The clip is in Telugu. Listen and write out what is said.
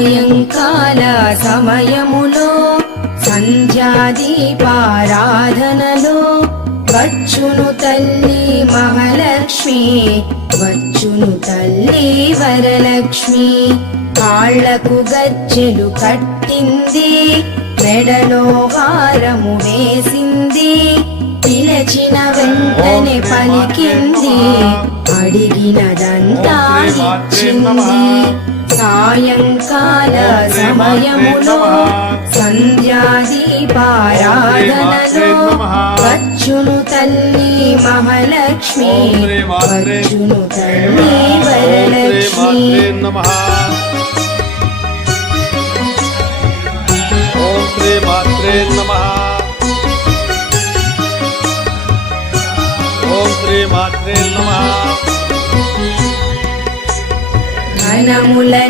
సాయంకాల సమయములో సంధ్యాదీపారాధనలో వచ్చును తల్లి మహాలక్ష్మి, వచ్చును తల్లి వరలక్ష్మి. కాళ్లకు గజ్జెలు కట్టింది, మెడలో హారము వేసింది, పిలచిన వెంటనే పలికింది, అడిగినదంతా ఇచ్చింది. సాయంకాల సమయములో సంధ్యాదీపారాధనలో వచ్చును తల్లి మహాలక్ష్మి, వచ్చును తల్లి వరలక్ష్మి. ఓం శ్రీ మాత్రే నమః. ఓం శ్రీ మాత్రే నమః. ధనములని